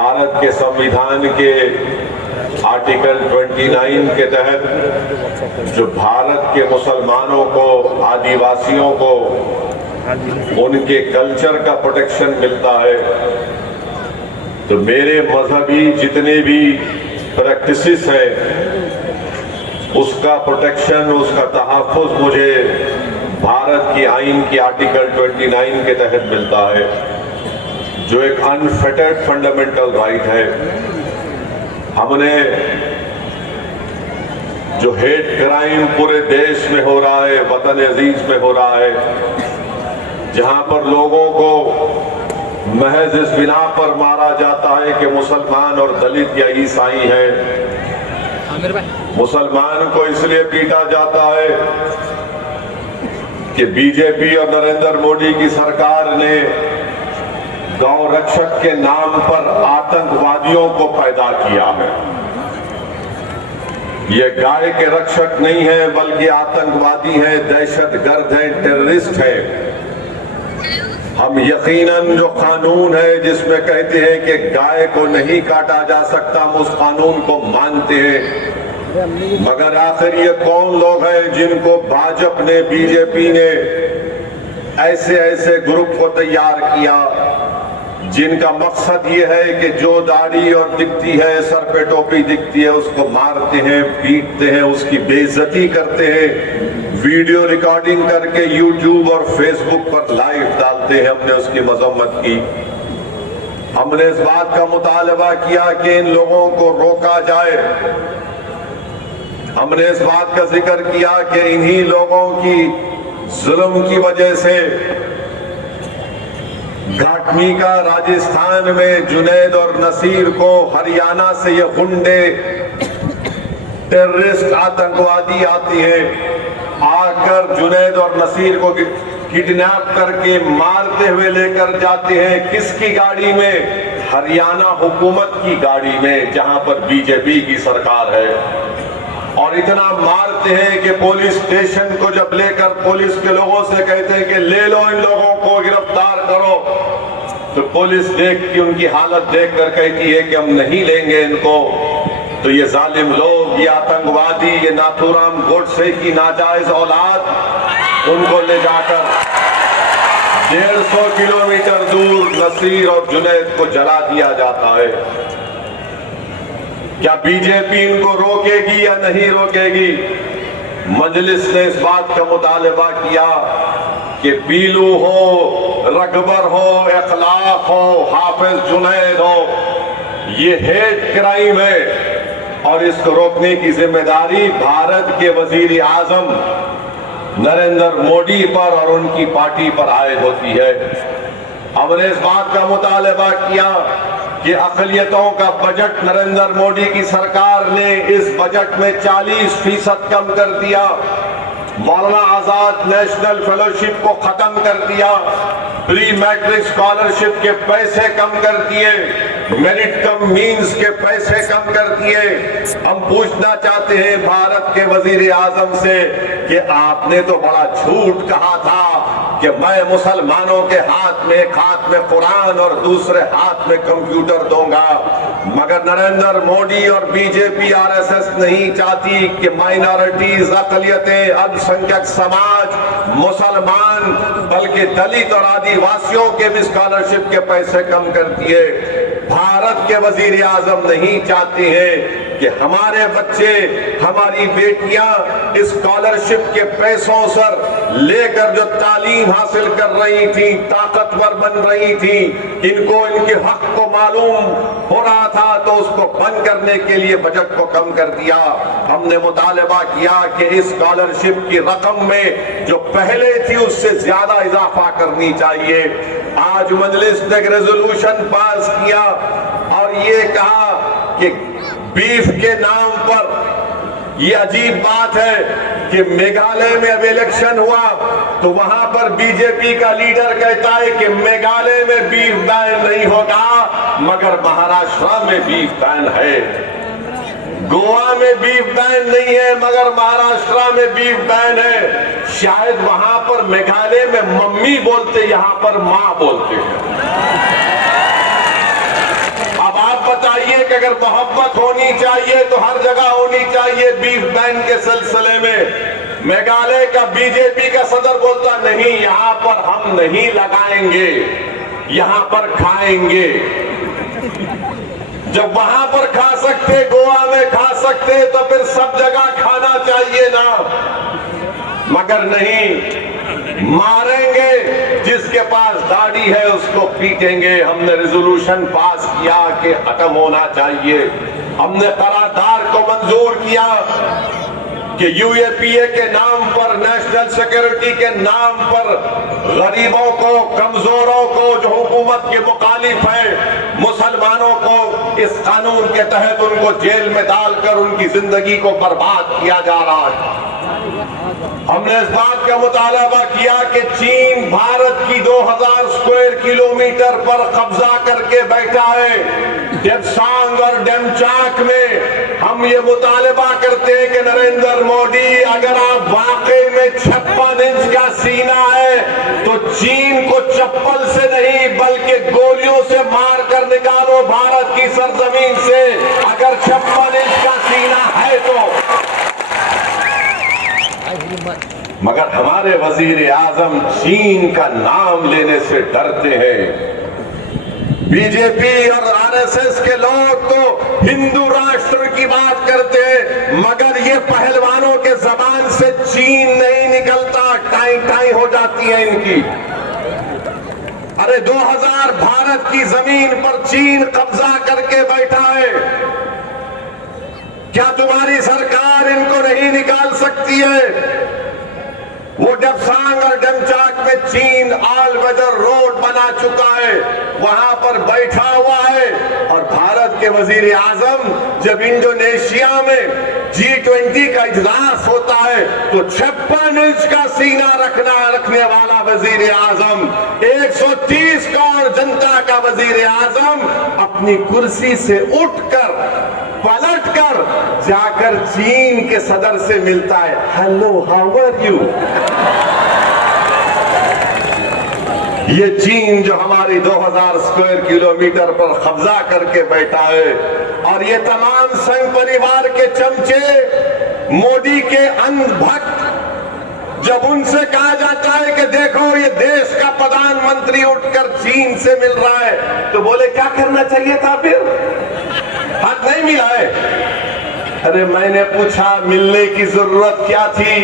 भारत के संविधान के आर्टिकल 29 के तहत जो भारत के मुसलमानों को, आदिवासियों को उनके कल्चर का प्रोटेक्शन मिलता है, तो मेरे मजहबी जितने भी प्रैक्टिसेस हैं उसका प्रोटेक्शन, उसका तहफ़्फ़ुज़ मुझे भारत की आइन की आर्टिकल 29 के तहत मिलता है, जो एक अनफेटर्ड फंडामेंटल राइट है। हमने जो हेट क्राइम पूरे देश में हो रहा है, वतन अजीज में हो रहा है, जहां पर लोगों को महज इस बिना पर मारा जाता है कि मुसलमान और दलित या ईसाई हैं। मुसलमान को इसलिए पीटा जाता है कि बीजेपी और नरेंद्र मोदी की सरकार ने गौ रक्षक के नाम पर आतंकवादियों को पैदा किया है। ये गाय के रक्षक नहीं है, बल्कि आतंकवादी हैं, दहशतगर्द हैं, टेररिस्ट हैं। हम यकीनन जो कानून है जिसमें कहते हैं कि गाय को नहीं काटा जा सकता, हम उस कानून को मानते हैं, मगर आखिर ये कौन लोग हैं जिनको भाजपा ने, बीजेपी ने ऐसे ऐसे ग्रुप को तैयार किया जिनका मकसद ये है कि जो दाढ़ी और दिखती है, सर पे टोपी दिखती है, उसको मारते हैं, पीटते हैं, उसकी बेइज्जती करते हैं, वीडियो रिकॉर्डिंग करके यूट्यूब और फेसबुक पर लाइव डालते हैं। हमने उसकी मजम्मत की। हमने इस बात का मुतालबा किया कि इन लोगों को रोका जाए। हमने इस बात का जिक्र किया कि इन्हीं लोगों की जुल्म की वजह से घाटमी का राजस्थान में जुनैद और नसीर को, हरियाणा से ये गुंडे टेररिस्ट आतंकवादी आती हैं, आकर जुनैद और नसीर को किडनैप करके मारते हुए लेकर जाते हैं। किसकी गाड़ी में? हरियाणा हुकूमत की गाड़ी में, जहां पर बीजेपी की सरकार है। और इतना मारते हैं कि पुलिस स्टेशन को जब लेकर पुलिस के लोगों से कहते हैं कि ले लो इन लोगों को, गिरफ्तार करो, तो पुलिस देख के उनकी हालत देखकर कहती है कि हम नहीं लेंगे इनको। तो ये जालिम लोग, ये आतंकवादी, ये नाथूराम गोडसे की नाजायज औलाद, उनको ले जाकर 150 किलोमीटर दूर नसीर और जुनैद को जला दिया जाता है। क्या बीजेपी इनको रोकेगी या नहीं रोकेगी? मजलिस ने इस बात का मुतालबा किया कि पीलू हो, रगबर हो, इखलाक हो, हाफिज जुनैद हो, ये हेट क्राइम है और इसको रोकने की जिम्मेदारी भारत के वजीर आजम नरेंद्र मोदी पर और उनकी पार्टी पर आयद होती है। हमने इस बात का मुतालबा किया कि अक़लियतों का बजट नरेंद्र मोदी की सरकार ने इस बजट में 40% कम कर दिया, मौलाना आजाद नेशनल फेलोशिप को खत्म कर दिया, प्री मैट्रिक स्कॉलरशिप के पैसे कम कर दिए, मेरिट कम मीन्स के पैसे कम कर दिए। हम पूछना चाहते हैं भारत के वजीर आजम से कि आपने तो बड़ा झूठ कहा था कि मैं मुसलमानों के हाथ में एक हाथ में कुरान और दूसरे हाथ में कंप्यूटर दूंगा, मगर नरेंद्र मोदी और बीजेपी आरएसएस नहीं चाहती कि माइनॉरिटीज, अक़लियतें, अल्पसंख्यक समाज, मुसलमान, बल्कि दलित और आदिवासियों के भी स्कॉलरशिप के पैसे कम कर दिए। भारत के वजीर आजम नहीं चाहते हैं कि हमारे बच्चे, हमारी बेटियां स्कॉलरशिप के पैसों से लेकर जो तालीम हासिल कर रही थी, ताकतवर बन रही थी, इनको इनके हक को मालूम हो रहा था, तो उसको बंद करने के लिए बजट को कम कर दिया। हमने मुतालबा किया कि इस स्कॉलरशिप की रकम में जो पहले थी उससे ज्यादा इजाफा करनी चाहिए। आज मजलिस ने रेजोल्यूशन पास किया और ये कहा कि बीफ के नाम पर, ये अजीब बात है कि मेघालय में अब इलेक्शन हुआ तो वहां पर बीजेपी का लीडर कहता है कि मेघालय में बीफ बैन नहीं होगा, मगर महाराष्ट्र में बीफ बैन है। गोवा में बीफ बैन नहीं है, मगर महाराष्ट्र में बीफ बैन है। शायद वहां पर मेघालय में मम्मी बोलते, यहां पर मां बोलते हैं। अब आप कि अगर मोहब्बत होनी चाहिए तो हर जगह होनी चाहिए बीफ बैन के सिलसिले में। मेघालय का बीजेपी का सदर बोलता नहीं, यहां पर हम नहीं लगाएंगे, यहां पर खाएंगे। जब वहां पर खा सकते, गोवा में खा सकते, तो फिर सब जगह खाना चाहिए ना। मगर नहीं, मारेंगे, जिसके पास दाढ़ी है उसको पीटेंगे। हमने रेजोल्यूशन पास किया कि खत्म होना चाहिए। हमने करारदाद को मंजूर किया कि यूएपीए के नाम पर, नेशनल सिक्योरिटी के नाम पर गरीबों को, कमजोरों को, जो हुकूमत के मुखालिफ है, मुसलमानों को इस कानून के तहत उनको जेल में डालकर उनकी जिंदगी को बर्बाद किया जा रहा है। हमने इस बात का मुतालबा किया कि चीन भारत की 2000 स्क्वायर किलोमीटर पर कब्जा करके बैठा है। डेप्सांग और डेमचाक में हम ये मुतालबा करते हैं कि नरेंद्र मोदी, अगर आप वाकई में 56 इंच का सीना है तो चीन को चप्पल से नहीं बल्कि गोलियों से मार कर निकालो भारत की सरजमीन से, अगर 56 इंच का सीना है तो। मगर हमारे वजीर आजम चीन का नाम लेने से डरते हैं। बीजेपी और आरएसएस के लोग तो हिंदू राष्ट्र की बात करते हैं, मगर ये पहलवानों के जबान से चीन नहीं निकलता, टाई टाई हो जाती है इनकी। अरे 2000 भारत की जमीन पर चीन कब्जा करके बैठा है, क्या तुम्हारी सरकार इनको नहीं निकाल सकती है? वो डेप्सांग और डेमचाक में चीन ऑल वेदर रोड बना चुका है, वहां पर बैठा हुआ है। और भारत के वजीर आजम जब इंडोनेशिया में G20 का इजलास होता है तो 56 इंच का सीना रखने वाला वजीर आजम, 130 करोड़ जनता का वजीर आजम अपनी कुर्सी से उठकर पलटकर जाकर चीन के सदर से मिलता है। Hello, how are you? ये चीन जो हमारी 2000 स्क्वायर किलोमीटर पर कब्जा करके बैठा है, और ये तमाम संघ परिवार के चमचे, मोदी के अंधभक्त, जब उनसे कहा जाता है कि देखो ये देश का प्रधानमंत्री उठकर चीन से मिल रहा है, तो बोले क्या करना चाहिए था फिर? हाथ नहीं मिला है। अरे मैंने पूछा मिलने की जरूरत क्या थी?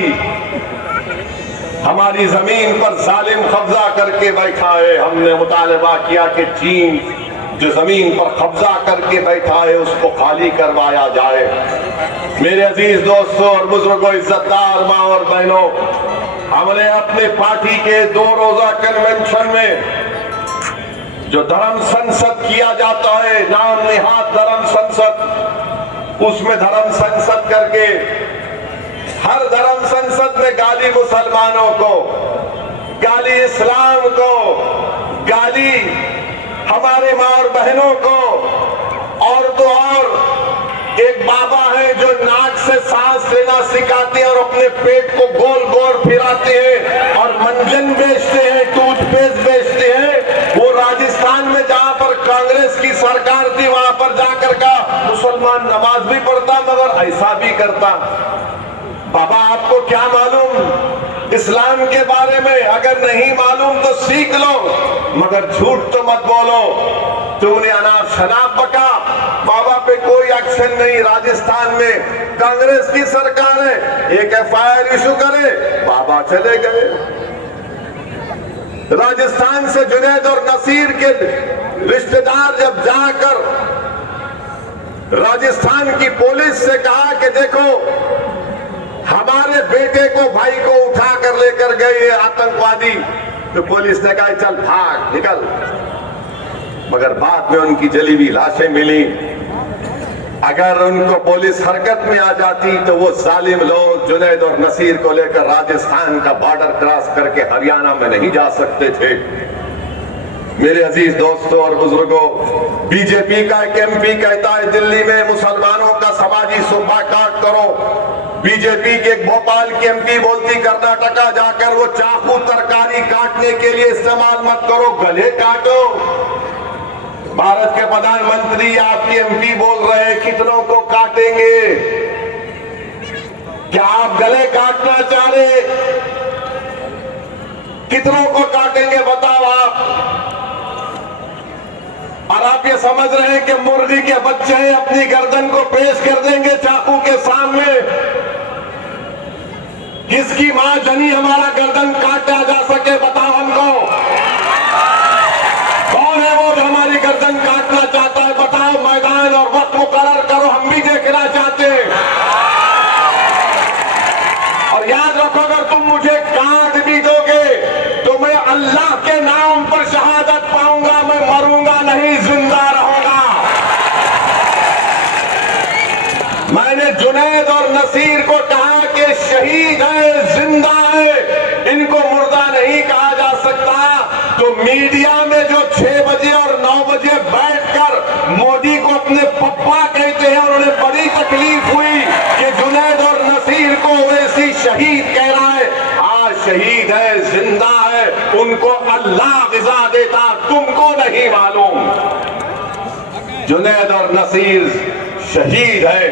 हमारी जमीन पर जालिम कब्जा करके बैठा है। हमने मुतालबा किया कि चीन जो जमीन पर कब्जा करके बैठा है उसको खाली करवाया जाए। मेरे अजीज दोस्तों और बुजुर्गों, इज्जतदार माँ और बहनों, हमने अपने पार्टी के 2 रोजा कन्वेंशन में जो धर्म संसद किया जाता है, नाम निहाद धर्म संसद, उसमें धर्म संसद करके हर धर्म संसद में गाली मुसलमानों को, गाली इस्लाम को, गाली हमारे माँ और बहनों को, और तो और एक बाबा है जो नाक से सांस लेना सिखाते हैं और अपने पेट को गोल गोल फिराते हैं और मंजन बेचते हैं, टूथपेस्ट बेचते हैं। वो राजस्थान में जहां पर कांग्रेस की सरकार थी वहां पर जाकर का मुसलमान नमाज भी पढ़ता मगर ऐसा भी करता। बाबा आपको क्या मालूम इस्लाम के बारे में? अगर नहीं मालूम तो सीख लो, मगर झूठ तो मत बोलो। तुमने अनाप शनाप बका, बाबा पे कोई एक्शन नहीं। राजस्थान में कांग्रेस की सरकार है, एक FIR इशू करे, बाबा चले गए। राजस्थान से जुनैद और नसीर के रिश्तेदार जब जाकर राजस्थान की पुलिस से कहा कि देखो हमारे बेटे को, भाई को उठा कर लेकर गए आतंकवादी, तो पुलिस ने कहा चल भाग निकल, मगर बाद में उनकी जली हुई लाशें मिली। अगर उनको पुलिस हरकत में आ जाती तो वो जालिम लोग जुनैद और नसीर को लेकर राजस्थान का बॉर्डर क्रॉस करके हरियाणा में नहीं जा सकते थे। मेरे अजीज दोस्तों और बुजुर्गों, बीजेपी का एक MP कहता है दिल्ली में मुसलमानों का समाजी सुबह काट करो। बीजेपी के भोपाल की MP बोलती कर्नाटका जाकर वो चाकू तरकारी काटने के लिए इस्तेमाल मत करो, गले काटो। भारत के प्रधानमंत्री आपके एमपी बोल रहे हैं कितनों को काटेंगे। क्या आप गले काटना चाह रहे? कितनों को काटेंगे बताओ आप। और आप ये समझ रहे हैं कि मुर्गी के बच्चे अपनी गर्दन को पेश कर देंगे चाकू के सामने। किसकी मां जनी हमारा गर्दन काटा जा सके बताओ हमको। कौन है वो जो हमारी गर्दन काटना चाहता है? बताओ, मैदान और वक्त मुकर्रर करो, हम भी देखना चाहते हैं। और याद रखो, अगर तुम मुझे काट भी दोगे तो मैं अल्लाह के नाम पर शहादत पाऊंगा, मैं मरूंगा नहीं, जिंदा रहूंगा। मैंने जुनैद और नसीर को कहा कि शहीद है, जिंदा है, इनको मुर्दा नहीं कहा जा सकता। तो मीडिया में जो 6 बजे और 9 बजे बैठकर मोदी को अपने पप्पा कहते हैं, उन्होंने बड़ी तकलीफ हुई कि जुनैद और नसीर को वैसी शहीद कह रहा है। आज शहीद है, जिंदा है, उनको अल्लाह ग़िज़ा देता, तुमको नहीं मालूम। जुनैद और नसीर शहीद है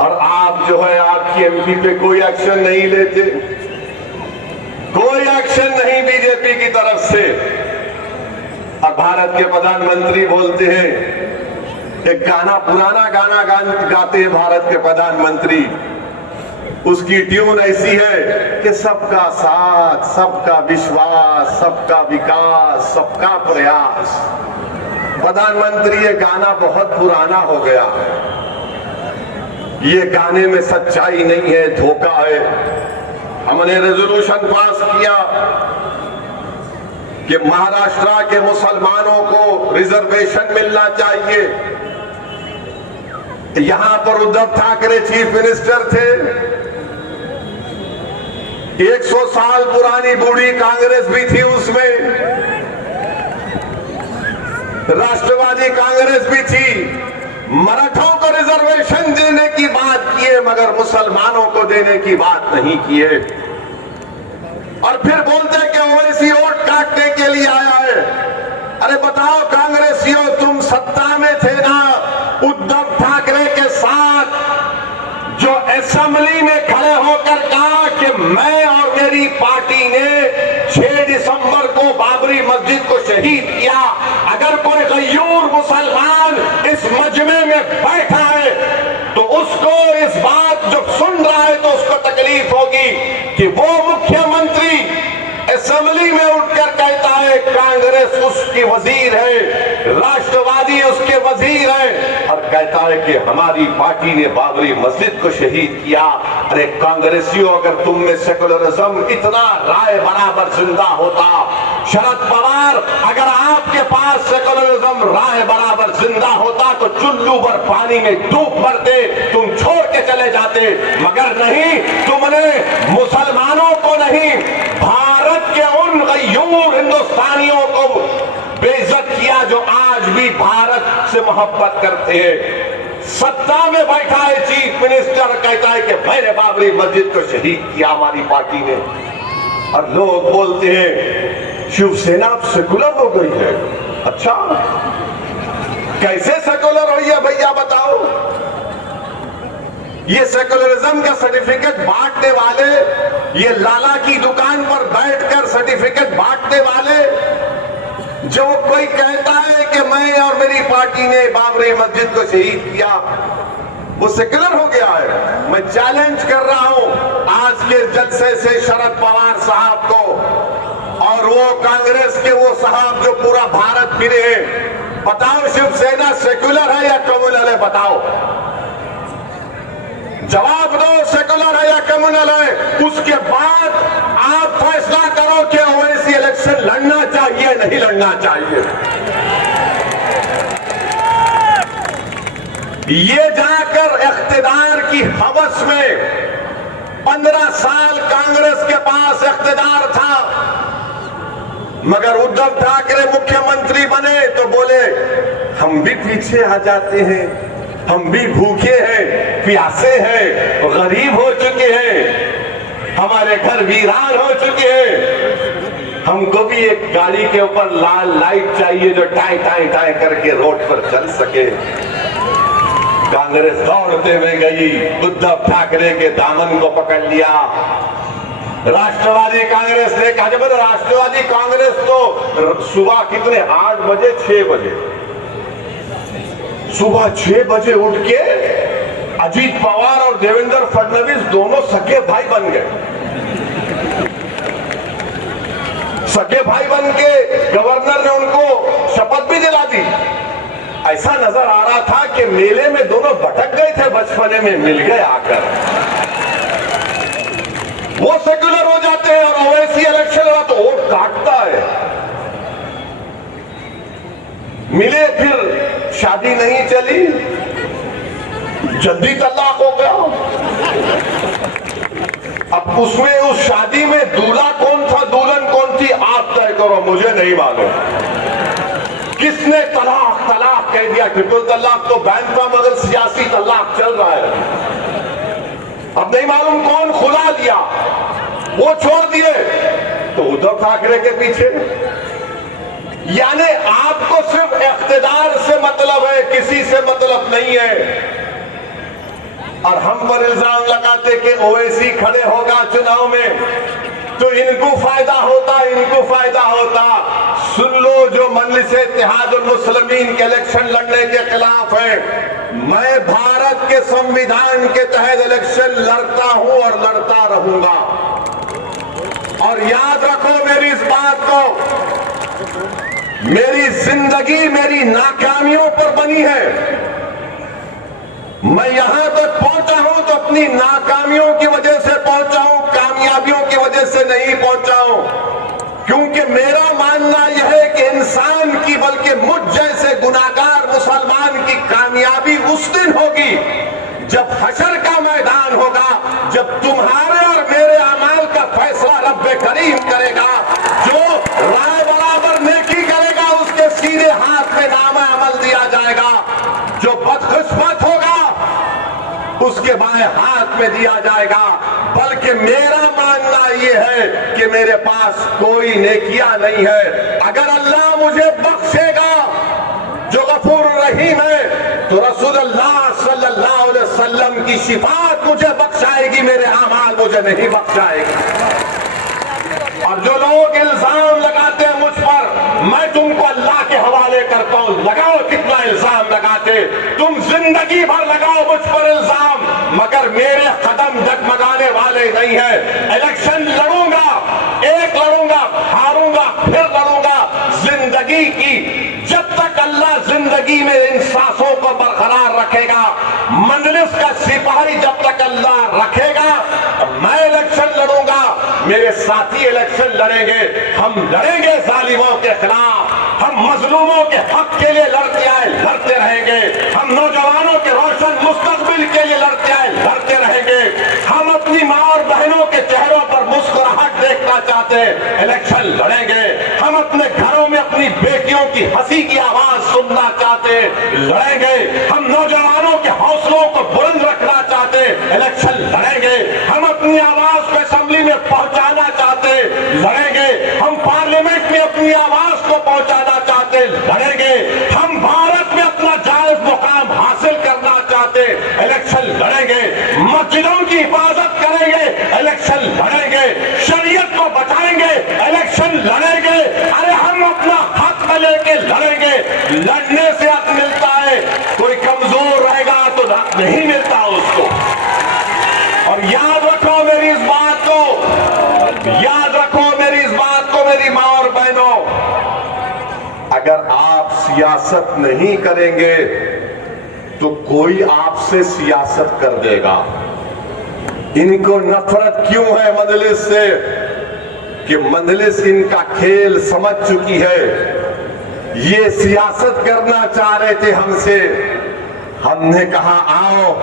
और आप जो है आपकी एमपी पे कोई एक्शन नहीं लेते, कोई एक्शन नहीं बीजेपी की तरफ से। और भारत के प्रधानमंत्री बोलते हैं, एक गाना, पुराना गाना गाते हैं भारत के प्रधानमंत्री। उसकी ट्यून ऐसी है कि सबका साथ, सबका विश्वास, सबका विकास, सबका प्रयास। प्रधानमंत्री, ये गाना बहुत पुराना हो गया है, ये गाने में सच्चाई नहीं है, धोखा है। हमने रेजोल्यूशन पास किया कि महाराष्ट्र के मुसलमानों को रिजर्वेशन मिलना चाहिए। यहां पर उद्धव ठाकरे चीफ मिनिस्टर थे, 100 साल पुरानी बूढ़ी कांग्रेस भी थी उसमें, राष्ट्रवादी कांग्रेस भी थी। मराठों को रिजर्वेशन देने की बात किए मगर मुसलमानों को देने की बात नहीं किए। और फिर बोलते कि ओवैसी वोट काटने के लिए आया है। अरे बताओ कांग्रेसियों, तुम सत्ता में थे ना, उद्धव ठाकरे के साथ जो असेंबली में खड़े होकर कहा कि मैं और मेरी पार्टी ने 6 दिसंबर को बाबरी मस्जिद को शहीद किया। अगर कोई गयूर मुसलमान इस मजमे में बैठा है तो उसको इस बात जब सुन रहा है तो उसको तकलीफ होगी कि वो मुख्यमंत्री असेंबली में उठकर कहता है कांग्रेस उसकी वजीर है, राष्ट्रवादी उसके वजीर है, और कहता है कि हमारी पार्टी ने बाबरी मस्जिद को शहीद किया। अरे कांग्रेसियों, अगर तुम में सेकुलरिज्म इतना राय बराबर जिंदा होता, शरद पवार, अगर आपके पास सेकुलरिज्म राय बराबर जिंदा होता तो चुल्लू भर पानी में डूब मरते, तुम छोड़ के चले जाते। मगर नहीं, तुमने मुसलमानों को नहीं, भारत के उन गयूर हिंदुस्तानियों को बेइज्जत किया जो आज भी भारत से मोहब्बत करते हैं। सत्ता में बैठा है चीफ मिनिस्टर, कहता है कि मैंने बाबरी मस्जिद को शहीद किया हमारी पार्टी ने। और लोग बोलते हैं शिवसेना अब सेकुलर हो गई है। अच्छा, कैसे सेकुलर हुई है भैया बताओ? ये सेकुलरिज्म का सर्टिफिकेट बांटने वाले, ये लाला की दुकान पर बैठकर सर्टिफिकेट बांटने वाले, जो कोई कहता है कि मैं और मेरी पार्टी ने बाबरी मस्जिद को शहीद किया, वो सेकुलर हो गया है। मैं चैलेंज कर रहा हूं आज के जलसे से शरद पवार साहब को और वो कांग्रेस के वो साहब जो पूरा भारत फिरे हैं। बताओ शिवसेना सेकुलर है या कम्युनल है? बताओ, जवाब दो, सेकुलर है या कम्युनल है? उसके बाद आप फैसला करो कि ओवैसी इलेक्शन लड़ना चाहिए नहीं लड़ना चाहिए। ये जाकर इख्तिदार की हवस में 15 साल कांग्रेस के पास इख्तिदार था, मगर उद्धव ठाकरे मुख्यमंत्री बने तो बोले हम भी पीछे आ जाते हैं, हम भी भूखे हैं, प्यासे हैं, गरीब हो चुके हैं, हमारे घर वीरान हो चुके हैं, हमको भी एक गाड़ी के ऊपर लाल लाइट चाहिए जो टाई टाई टाई करके रोड पर चल सके। कांग्रेस दौड़ते हुए गई, उद्धव ठाकरे के दामन को पकड़ लिया। राष्ट्रवादी कांग्रेस ने कहा, जब राष्ट्रवादी कांग्रेस तो सुबह कितने 8 बजे 6 बजे सुबह 6 बजे उठ के अजीत पवार और देवेंद्र फडणवीस दोनों सगे भाई बन गए। सगे भाई बन के गवर्नर ने उनको शपथ भी दिला दी। ऐसा नजर आ रहा था कि मेले में दोनों भटक गए थे, बचपने में मिल गए आकर। वो सेक्युलर हो जाते हैं और ओवैसी इलेक्शन हुआ तो वोट काटता है। मिले, फिर शादी नहीं चली, जल्दी तलाक हो गया। अब उसमें उस शादी में दूल्हा कौन था, दुल्हन कौन थी, आप तय करो, मुझे नहीं मालूम। किसने तलाक तलाक कह दिया? ट्रिपल तलाक तो बैन था, मगर सियासी तलाक चल रहा है। अब नहीं मालूम कौन खुला दिया, वो छोड़ दिए तो उद्धव ठाकरे के पीछे। यानी आपको सिर्फ इख्तिदार से मतलब है, किसी से मतलब नहीं है। और हम पर इल्जाम लगाते कि ओवैसी खड़े होगा चुनाव में तो इनको फायदा होता, इनको फायदा होता। सुन लो, जो मजलिस इत्तेहादुल मुस्लिमीन के इलेक्शन लड़ने के खिलाफ है, मैं भारत के संविधान के तहत इलेक्शन लड़ता हूं और लड़ता रहूंगा। और याद रखो मेरी इस बात को, मेरी जिंदगी मेरी नाकामियों पर बनी है। मैं यहां तक पहुंचा हूं तो अपनी नाकामियों की वजह से पहुंचा हूं, कामयाबियों की वजह से नहीं पहुंचा हूं। क्योंकि मेरा मानना यह है कि इंसान की, बल्कि मुझ जैसे गुनाहगार मुसलमान की कामयाबी उस दिन होगी जब हशर का मैदान होगा, जब तुम्हारे और मेरे अमाल का फैसला रब्बे करीम करेगा। जो राय बराबर नेकी करेगा उसके सीधे हाथ में नामा अमल दिया जाएगा, जो बदकिस्मत होगा उसके बाएं हाथ में दिया जाएगा। बल्कि मेरा मानना यह है कि मेरे पास कोई नेकियां नहीं है। अगर अल्लाह मुझे बख्शेगा, जो गफूर रहीम है, तो रसूलुल्लाह सल्लल्लाहु अलैहि वसल्लम की शिफात मुझे बख्शाएगी, मेरे अमाल मुझे नहीं बख्शाएगी। और जो लोग इल्जाम लगाते हैं मुझ पर, मैं तुमको अल्लाह के हवाले करता हूं, लगाओ कितना इल्जाम लगाते, तुम जिंदगी भर लगाओ मुझ पर इल्जाम, मगर मेरे कदम डगमगाने वाले नहीं है। इलेक्शन लड़ूंगा, एक लड़ूंगा, हारूंगा, फिर लड़ूंगा। जिंदगी की जब तक अल्लाह जिंदगी में इन सांसों को बरकरार रखेगा, मजलिस का सिपाही जब तक अल्लाह रखेगा, मैं इलेक्शन लड़ूंगा, मेरे साथी इलेक्शन लड़ेंगे। हम लड़ेंगे जालिमों के खिलाफ, हम मजलूमों के हक के लिए लड़ते आए, लड़ते रहेंगे। हम नौजवानों के रोशन मुस्तकबिल के लिए लड़ते आए, लड़ते रहेंगे। हम अपनी माँ और बहनों के चेहरों पर मुस्कुराहट देखना चाहते हैं, इलेक्शन लड़ेंगे। हम अपने घरों में अपनी बेटियों की हंसी की आवाज सुनना चाहते हैं, लड़ेंगे। हम नौजवानों के हौसलों को बुलंद रखना चाहते हैं, इलेक्शन लड़ेंगे। हम अपनी आवाज को असेंबली में पहुंचाना चाहते हैं, लड़ेंगे। हम पार्लियामेंट में अपनी आवाज को पहुंचाना चाहते हैं, लड़ेंगे। हम भारत में अपना जायज मुकाम हासिल करना चाहते हैं, इलेक्शन लड़ेंगे। मस्जिदों की हिफाजत करेंगे, इलेक्शन लड़ेंगे। शरीयत को बचाएंगे, इलेक्शन लड़ेंगे। अरे हम अपना हक लेके लड़ेंगे। लड़ने से हक मिलता है, कोई कमजोर रहेगा तो हक नहीं मिलता उसको। और याद रखो मेरी इस बात को, याद रखो मेरी इस बात को, मेरी मां और बहनों, अगर आप सियासत नहीं करेंगे तो कोई आपसे सियासत कर देगा। इनको नफरत क्यों है मजलिस से? कि मजलिस इनका खेल समझ चुकी है। ये सियासत करना चाह रहे थे हमसे, हमने कहा आओ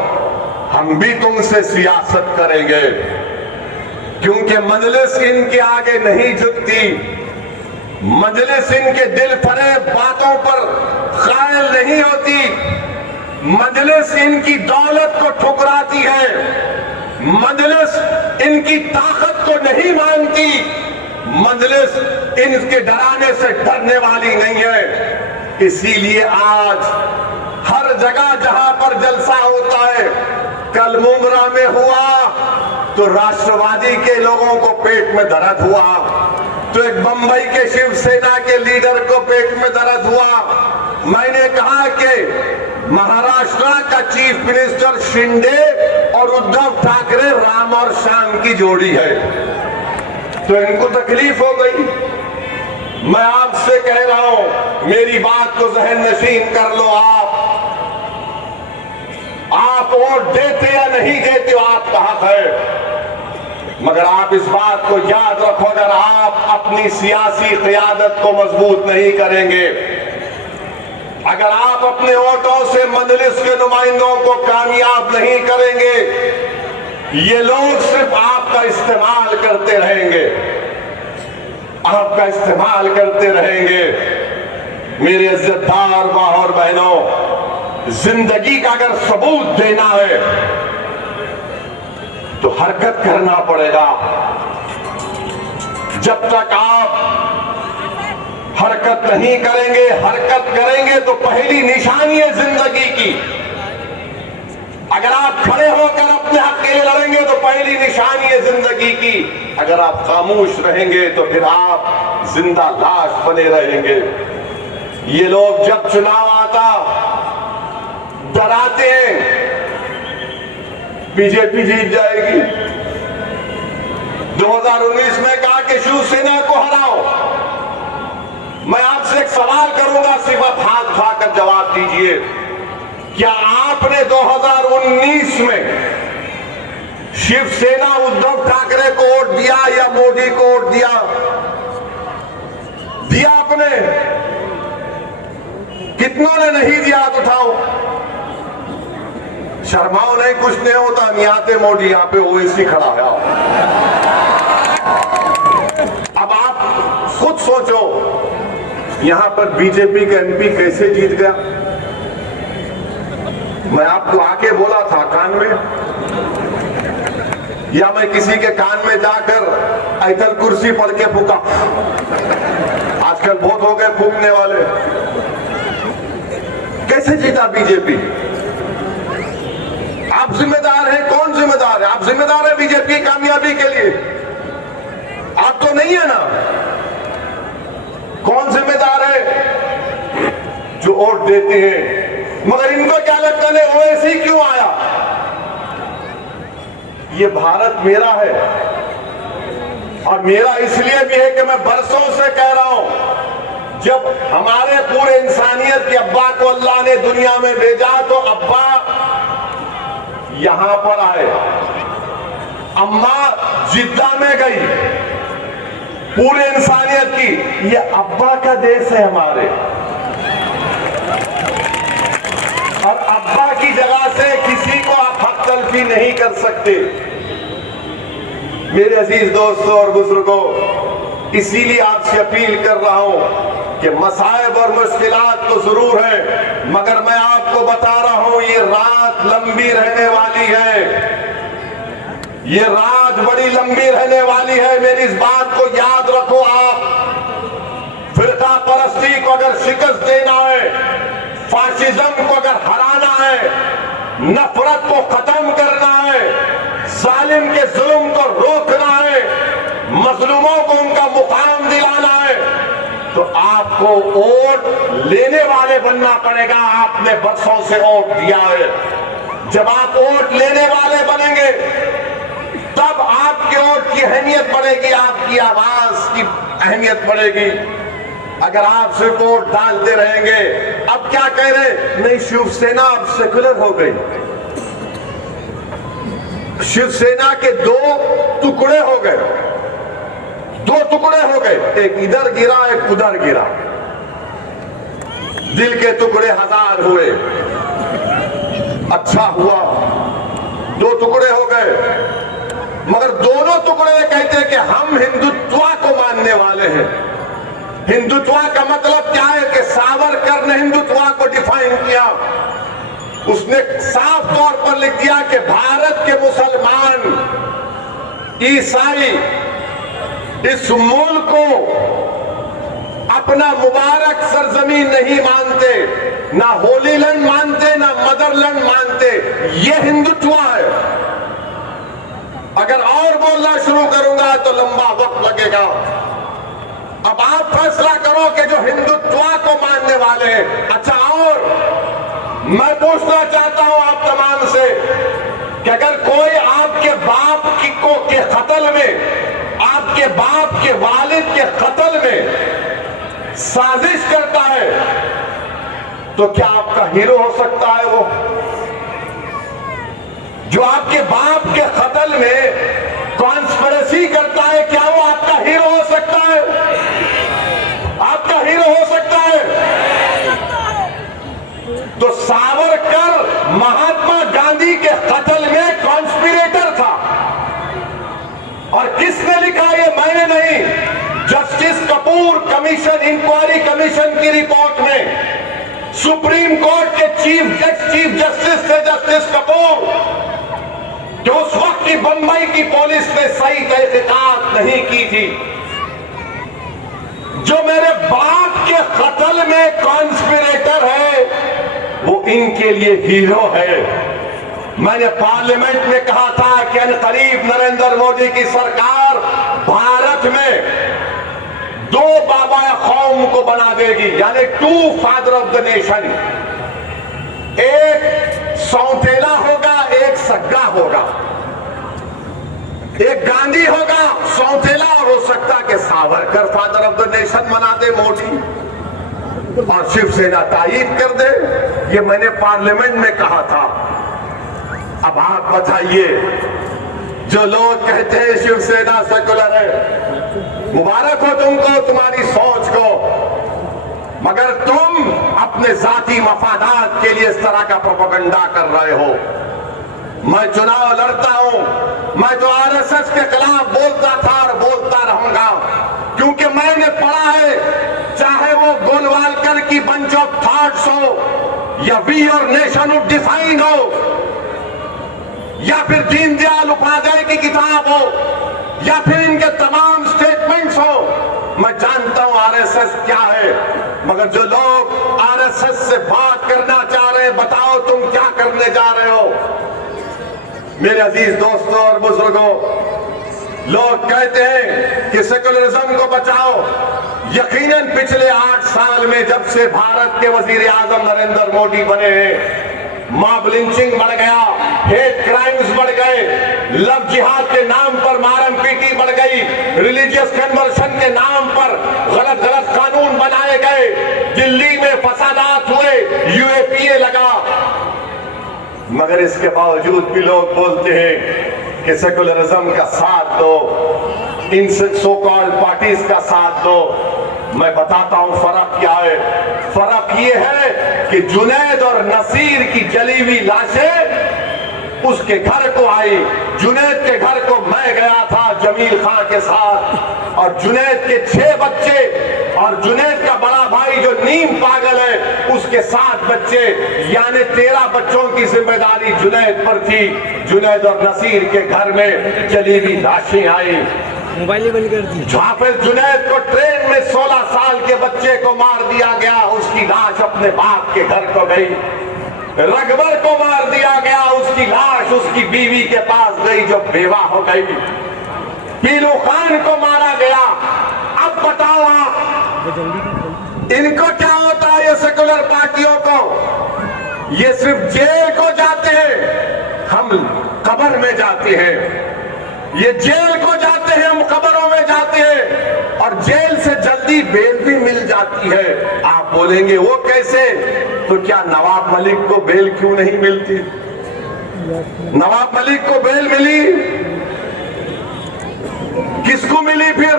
हम भी तुमसे सियासत करेंगे, क्योंकि मजलिस इनके आगे नहीं झुकती। मजलिस इनके दिल फरेब बातों पर कायल नहीं होती। मजलिस इनकी दौलत को ठुकराती है। मजलिस इनकी ताकत को नहीं मानती। मजलिस इनके डराने से डरने वाली नहीं है। इसीलिए आज हर जगह जहां पर जलसा होता है, कल मुमरा में हुआ तो राष्ट्रवादी के लोगों को पेट में दर्द हुआ, तो एक बंबई के शिवसेना के लीडर को पेट में दर्द हुआ। मैंने कहा कि महाराष्ट्र का चीफ मिनिस्टर शिंदे और उद्धव ठाकरे राम और श्याम की जोड़ी है, तो इनको तकलीफ हो गई। मैं आपसे कह रहा हूं, मेरी बात को जहन नशीन कर लो। आप वोट देते या नहीं देते हो आपका हक है, मगर आप इस बात को याद रखो, अगर आप अपनी सियासी क़यादत को मजबूत नहीं करेंगे, अगर आप अपने वोटों से मजलिस के नुमाइंदों को कामयाब नहीं करेंगे, ये लोग सिर्फ आपका इस्तेमाल करते रहेंगे, आपका इस्तेमाल करते रहेंगे। मेरे इज्जतदार माँ और बहनों, जिंदगी का अगर सबूत देना है तो हरकत करना पड़ेगा। जब तक आप हरकत नहीं करेंगे, हरकत करेंगे तो पहली निशानी है जिंदगी की। अगर आप खड़े होकर अपने हक के लिए लड़ेंगे तो पहली निशानी है जिंदगी की। अगर आप खामोश रहेंगे तो फिर आप जिंदा लाश बने रहेंगे। ये लोग जब चुनाव आता डराते हैं बीजेपी जीत जाएगी। 2019 में कहा कि शिवसेना को हराओ। मैं आपसे एक सवाल करूंगा, सिर्फ आप हाथ उठाकर जवाब दीजिए, क्या आपने 2019 में शिवसेना उद्धव ठाकरे को वोट दिया या मोदी को वोट दिया? दिया आपने? कितनों ने नहीं दिया तो उठाओ। शर्माओ नहीं, कुछ नहीं होता। नहीं आते मोदी, यहां पे ओवैसी खड़ा है। अब आप खुद सोचो, यहां पर बीजेपी का एमपी कैसे जीत गया? मैं आपको आके बोला था कान में, या मैं किसी के कान में जाकर ऐतल कुर्सी पढ़ के फूका? आजकल बहुत हो गए फूकने वाले। कैसे जीता बीजेपी? आप जिम्मेदार हैं। कौन जिम्मेदार है? आप जिम्मेदार हैं बीजेपी की कामयाबी के लिए? आप तो नहीं है ना। कौन जिम्मेदार है? जो वोट देते हैं। मगर इनको क्या लगता है ओवैसी क्यों आया? ये भारत मेरा है, और मेरा इसलिए भी है कि मैं बरसों से कह रहा हूं, जब हमारे पूरे इंसानियत के अब्बा को अल्लाह ने दुनिया में भेजा तो अब्बा यहां पर आए, अम्मा जिद्दा में गई। पूरे इंसानियत की ये अब्बा का देश है हमारे, और अब्बा की जगह से किसी को आप हक तलफी नहीं कर सकते। मेरे अजीज दोस्तों और बुजुर्गों, इसीलिए आपसे अपील कर रहा हूं कि मसाइब और मुश्किलात तो जरूर है, मगर मैं आपको बता रहा हूं ये रात लंबी रहने वाली है। ये रात बड़ी लंबी रहने वाली है। मेरी इस बात को याद रखो। आप फिरका परस्ती को अगर शिकस्त देना है, फाशिज्म को अगर हराना है, नफरत को खत्म करना है, जालिम के जुल्म को रोकना है, मजलूमों को उनका मुकाम दिलाना है, तो आपको वोट लेने वाले बनना पड़ेगा। आपने बरसों से वोट दिया है। जब आप वोट लेने वाले बनेंगे तब आपके वोट की अहमियत बढ़ेगी, आपकी आवाज की अहमियत बढ़ेगी। अगर आप सिर्फ वोट डालते रहेंगे, अब क्या कह रहे? नहीं, शिवसेना अब सेकुलर हो गई। शिवसेना के दो टुकड़े हो गए, दो टुकड़े हो गए, एक इधर गिरा एक उधर गिरा। दिल के टुकड़े हजार हुए, अच्छा हुआ, दो टुकड़े हो गए। मगर दोनों टुकड़े कहते हैं कि हम हिंदुत्व को मानने वाले हैं। हिंदुत्व का मतलब क्या है? कि सावरकर ने हिंदुत्व को डिफाइन किया। उसने साफ तौर पर लिख दिया कि भारत के मुसलमान, ईसाई, इस मुल्क को अपना मुबारक सरजमीन नहीं मानते, ना होली लैंड मानते, ना मदरलैंड मानते। ये हिंदुत्व है। अगर और बोलना शुरू करूंगा तो लंबा वक्त लगेगा। अब आप फैसला करो कि जो हिंदुत्व को मानने वाले हैं। अच्छा, और मैं पूछना चाहता हूं आप तमाम से कि अगर कोई आपके बाप के कत्ल में, आपके बाप के वालिद के कत्ल में साजिश करता है, तो क्या आपका हीरो हो सकता है वो? जो आपके बाप के कत्ल में कॉन्स्पिरेसी करता है, क्या वो आपका हीरो हो सकता है? आपका हीरो हो सकता है? तो सावरकर महात्मा गांधी के कत्ल में कॉन्स्पिरेटर था। और किसने लिखा? ये मैंने नहीं, justice Kapoor commission, inquiry commission की रिपोर्ट में सुप्रीम कोर्ट के चीफ जस्टिस थे जस्टिस कपूर, कि उस वक्त की बंबई की पुलिस ने सही तहकीकात नहीं की थी। जो मेरे बाप के कत्ल में कॉन्स्पिरेटर है, वो इनके लिए हीरो है। मैंने पार्लियामेंट में कहा था कि अनकरीब नरेंद्र मोदी की सरकार भारत में दो बाबा कौम को बना देगी, यानी to father of the nation. एक सौतेला होगा, एक सग्गा होगा। एक गांधी होगा सौतेला, और हो सकता कि Savarkar father of the nation बना दे मोदी, और शिवसेना तायीद कर दे। ये मैंने पार्लियामेंट में कहा था। अब आप बताइए, जो लोग कहते हैं शिवसेना सेकुलर है, मुबारक हो तुमको, तुम्हारी सोच को, मगर तुम अपने जाती मफादात के लिए इस तरह का प्रोपेगेंडा कर रहे हो। मैं चुनाव लड़ता हूं, मैं तो आरएसएस के खिलाफ बोलता था और बोलता रहूंगा, क्योंकि मैंने पढ़ा है, चाहे वो गोलवालकर की बंच ऑफ थॉट्स हो, या वी और नेशनहुड डिफाइन हो, या फिर दीनदयाल उपाध्याय की किताब हो, या फिर इनके तमाम स्टेटमेंट्स हो। मैं जानता हूं आरएसएस क्या है, मगर जो लोग आरएसएस से बात करना चाह रहे हैं, बताओ तुम क्या करने जा रहे हो? मेरे अजीज दोस्तों और बुजुर्गों, लोग कहते हैं कि सेकुलरिज्म को बचाओ। यकीनन पिछले 8 साल में जब से भारत के वजीर आजम नरेंद्र मोदी बने हैं, मॉब लिंचिंग बढ़ गया, हेट क्राइम्स बढ़ गए, लव जिहाद के नाम पर मारम पीटी बढ़ गई, रिलीजियस कन्वर्शन के नाम पर गलत गलत कानून बनाए गए, दिल्ली में फसादात हुए, यूएपीए लगा। मगर इसके बावजूद भी लोग बोलते हैं कि सेकुलरिज्म का साथ दो, इन सो कॉल्ड पार्टीज का साथ दो। मैं बताता हूं फर्क क्या है। फर्क ये है कि जुनैद और नसीर की जली हुई लाशें उसके घर को आई। जुनैद के घर को मैं गया था जमील खां के साथ, और जुनैद के 6 बच्चे, और जुनैद का बड़ा भाई जो नीम पागल है उसके 7 बच्चे, यानी 13 बच्चों की जिम्मेदारी जुनैद पर थी। जुनैद और नसीर के घर में जली हुई लाशें आई। मोबाइल बंद कर दी। जहां पर जुनैद को ट्रेन में 16 साल के बच्चे को मार दिया गया, उसकी लाश अपने बाप के घर को गई। रगबर को मार दिया गया, उसकी लाश उसकी बीवी के पास गई जो बेवा हो गई। पीलू खान को मारा गया। अब बताओ आप, इनको क्या होता है? ये सेकुलर पार्टियों को ये सिर्फ जेल को जाते हैं, हम कब्र में जाते हैं। ये जेल को जाते हैं, हम कब्रों में जाते हैं, और जेल से जल्दी बेल भी मिल जाती है। आप बोलेंगे वो कैसे? तो क्या नवाब मलिक को बेल क्यों नहीं मिलती? नवाब मलिक को बेल मिली, किसको मिली फिर?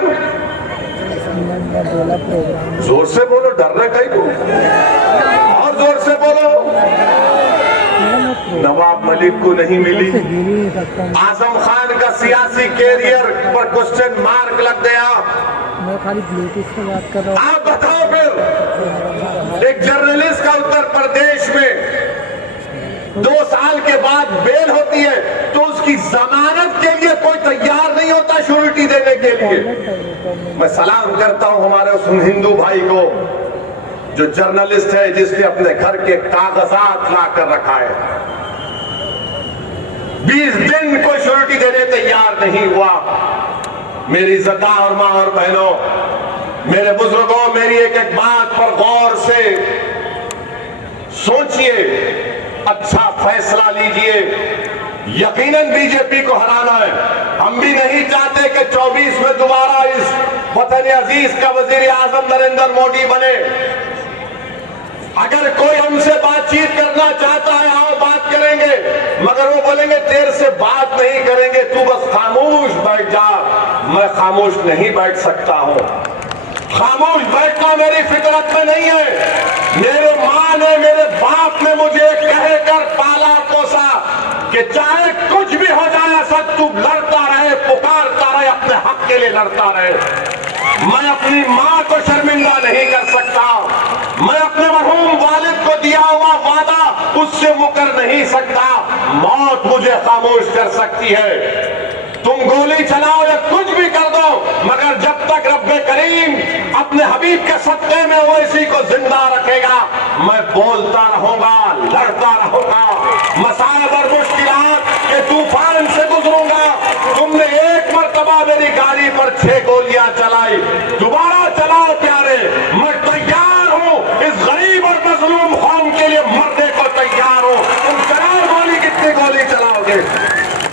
जोर से बोलो, डर रहे कहीं को, और जोर से बोलो। नवाब मलिक को नहीं मिली। आजम खान का सियासी कैरियर पर क्वेश्चन मार्क लग गया। मैं खाली ब्लूटूथ से बात कर रहा हूँ। आप बताओ फिर, एक जर्नलिस्ट का उत्तर प्रदेश में 2 साल के बाद बेल होती है, तो उसकी जमानत के लिए कोई तैयार नहीं होता श्योरिटी देने के देखिए, मैं सलाम करता हूं हमारे उस हिंदू भाई को जो जर्नलिस्ट है, जिसने अपने घर के कागजात ला कर रखा है। 20 दिन कोई श्योरिटी देने तैयार नहीं हुआ। मेरी इज्जतदार मां और बहनों, मेरे बुजुर्गों, मेरी एक एक बात पर गौर से सोचिए, अच्छा फैसला लीजिए। यकीनन बीजेपी को हराना है। हम भी नहीं चाहते कि 24 में दोबारा इस वतन अजीज का वजीर आजम नरेंद्र मोदी बने। अगर कोई हमसे बातचीत करना चाहता है, आओ बात करेंगे, मगर वो बोलेंगे तेरे से बात नहीं करेंगे, तू बस खामोश बैठ जा। मैं खामोश नहीं बैठ सकता हूं। खामोश बैठना मेरी फितरत में नहीं है। मेरे मां ने, मेरे बाप ने मुझे कहकर पाला पोसा कि चाहे कुछ भी हो जाए असद, तू लड़ता रहे, पुकारता रहे, अपने हक के लिए लड़ता रहे। मैं अपनी मां को शर्मिंदा नहीं कर सकता। मैं अपने मरहूम वालिद को दिया हुआ वादा उससे मुकर नहीं सकता। मौत मुझे खामोश कर सकती है। तुम गोली चलाओ या कुछ भी कर दो, मगर जब तक रब्बे करीम अपने हबीब के सत्ते में वो इसी को जिंदा रखेगा, मैं बोलता रहूंगा, लड़ता रहूंगा। मसाइब और मुश्किलात के तूफान से गुजरूंगा। तुमने एक मर्तबा मेरी गाड़ी पर 6 गोलियां चलाई, दोबारा चलाओ प्यारे, मैं तैयार हूं। इस गरीब और मजलूम कौम के लिए मरने को तैयार हूं। तुम चलाओ गोली, कितनी गोली चलाओगे?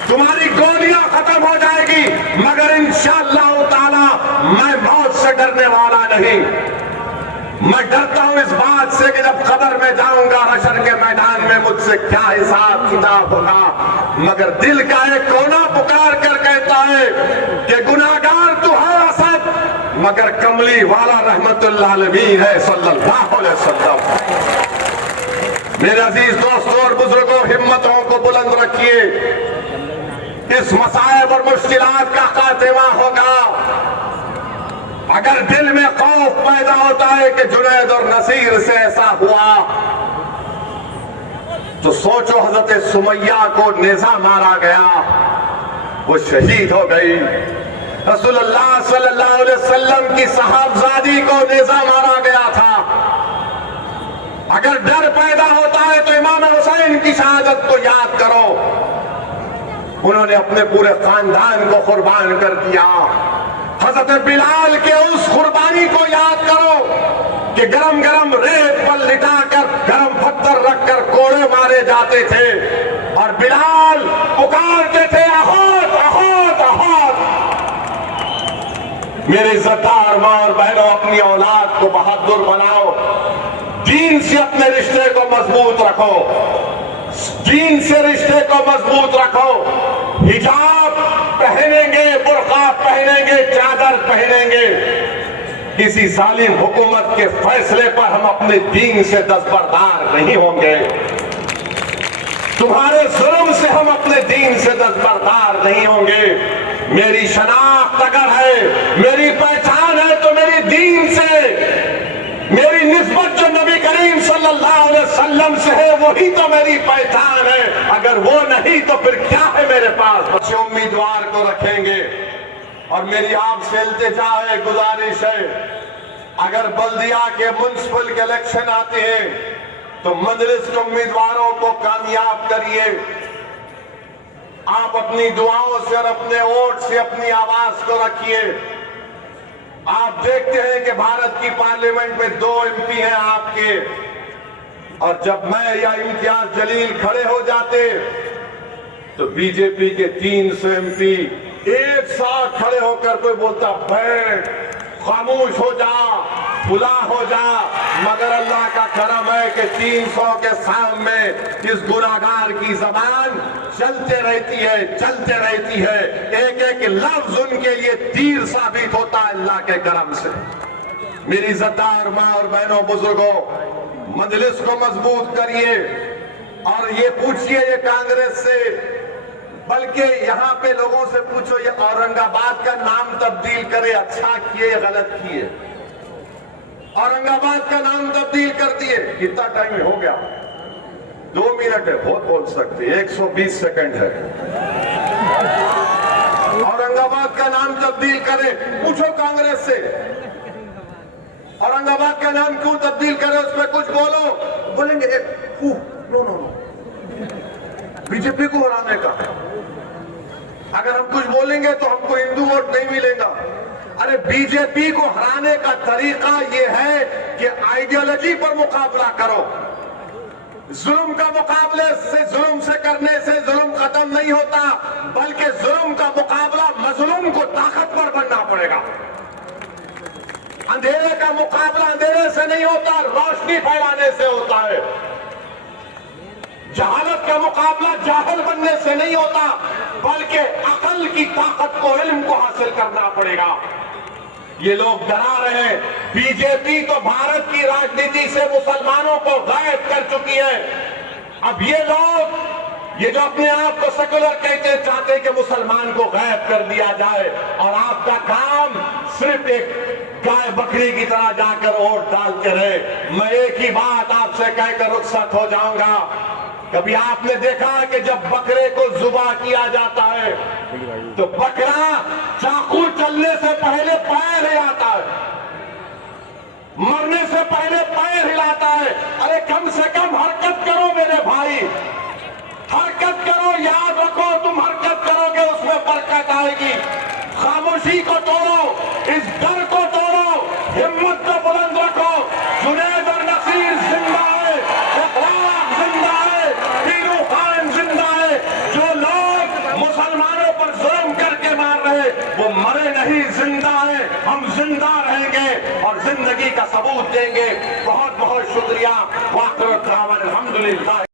तुम्हारी गोलियां खत्म हो जाएगी, मगर इंशाअल्लाह ताला मैं मौत से डरने वाला नहीं। मैं डरता हूं इस बात से कि जब कब्र में जाऊंगा, हशर के मैदान में मुझसे क्या हिसाब किताब होगा। मगर दिल का एक कोना पुकार कर कहता है कि गुनाहगार तू है असद, मगर कमली वाला रहमतुल्लाह अलमीन है सल्लल्लाहु अलैहि वसल्लम। मेरे अजीज दोस्तों और बुजुर्गों, हिम्मतों को बुलंद रखिए। इस मसाइब और मुश्किलात का खात्मा होगा। अगर दिल में खौफ पैदा होता है कि जुनैद और नसीर से ऐसा हुआ, तो सोचो हजरत सुमैया को नेज़ा मारा गया, वो शहीद हो गई। रसूलुल्लाह सल्लल्लाहु अलैहि वसल्लम की साहबजादी को नेज़ा मारा गया था। अगर डर पैदा होता है तो इमाम हुसैन की शहादत को याद करो। उन्होंने अपने पूरे खानदान को कुर्बान कर दिया। हजरत बिलाल के उस कुर्बानी को याद करो कि गरम गरम रेत पर लिटाकर गरम पत्थर रखकर कोड़े मारे जाते थे और बिलाल पुकारते थे, अहद अहद अहद। मेरे इज्जतदार मां और बहनों, अपनी औलाद को बहादुर बनाओ। दीन से अपने रिश्ते को मजबूत रखो। दीन से रिश्ते को मजबूत रखो। हिजाब पहनेंगे, बुर्का पहनेंगे, चादर पहनेंगे। किसी जालिम हुकूमत के फैसले पर हम अपने दीन से दस्तबरदार नहीं होंगे। तुम्हारे जुल्म से हम अपने दीन से दस्तबरदार नहीं होंगे। मेरी शनाख्त अगर है, मेरी पहचान है, तो मेरी दीन से, मेरी निस्बत जो नबी करीम सल्लल्लाहु अलैहि वसल्लम से है, वही तो मेरी पहचान है। अगर वो नहीं तो फिर क्या है मेरे पास? अच्छे उम्मीदवार को रखेंगे। और मेरी आपसे इल्तिजा है, गुजारिश है, अगर बल्दिया के म्युनिसिपल के इलेक्शन आते हैं तो मजलिस के उम्मीदवारों को कामयाब करिए। आप अपनी दुआओं से और अपने वोट से अपनी आवाज को रखिए। आप देखते हैं कि भारत की पार्लियामेंट में 2 MP हैं आपके, और जब मैं या इम्तियाज जलील खड़े हो जाते तो बीजेपी के 300 MP एक साथ खड़े होकर कोई बोलता बैठ, खामोश हो जा, खुला हो जा। मगर अल्लाह का करम है कि 300 के सामने इस गुनाहगार की जबान चलते रहती है, चलते रहती है। एक एक लफ्ज उनके लिए तीर साबित होता है अल्लाह के करम से। मेरी इज्जतदार मां और बहनों, बुजुर्गों, मजलिस को मजबूत करिए। और ये पूछिए ये कांग्रेस से, बल्कि यहाँ पे लोगों से पूछो ये औरंगाबाद का नाम तब्दील करे, अच्छा किए या गलत किए? औरंगाबाद का नाम तब्दील कर दिए। कितना टाइम हो गया? 2 मिनट है, बोल सकते, 120 सेकंड है। औरंगाबाद का का नाम तब्दील करे। पूछो कांग्रेस से, औरंगाबाद का नाम क्यों तब्दील करे, उस पर कुछ बोलो, बोलेंगे नो नो नो, बीजेपी को हराने का। अगर हम कुछ बोलेंगे तो हमको हिंदू वोट नहीं मिलेगा। अरे बीजेपी को हराने का तरीका यह है कि आइडियोलॉजी पर मुकाबला करो। जुल्म का मुकाबले से, जुल्म से करने से जुल्म खत्म नहीं होता, बल्कि जुल्म का मुकाबला मजलूम को ताकतवर बनना पड़ेगा। अंधेरे का मुकाबला अंधेरे से नहीं होता, रोशनी फैलाने से होता है। जहालत का मुकाबला जाहिल बनने से नहीं होता, बल्कि अकल की ताकत को, इल्म को हासिल करना पड़ेगा। ये लोग डरा रहे हैं। बीजेपी तो भारत की राजनीति से मुसलमानों को गायब कर चुकी है। अब ये लोग, ये जो अपने आप को सेकुलर कहते चाहते हैं कि मुसलमान को गायब कर दिया जाए, और आपका काम सिर्फ एक गाय बकरी की तरह जाकर वोट डालते रहे। मैं एक ही बात आपसे कहकर रुखसत हो जाऊंगा। कभी आपने देखा है कि जब बकरे को जुबा किया जाता है तो बकरा चाकू चलने से पहले पैर हिलाता है, मरने से पहले पैर हिलाता है। अरे कम से कम हरकत करो मेरे भाई, हरकत करो। याद रखो, तुम हरकत करोगे उसमें बरकत आएगी। खामोशी को तोड़ो, इस डर को तोड़ो, हिम्मत को बुलंद रखो। जुनैद और नसीर जिंदा है, इखलाक जिंदा है, पीरू खान जिंदा है। जो लोग मुसलमानों पर जुल्म करके मार रहे, वो मरे नहीं, जिंदा है। हम जिंदा रहेंगे और जिंदगी का सबूत देंगे। बहुत बहुत शुक्रिया। वाक़िअत अल्हम्दुलिल्लाह।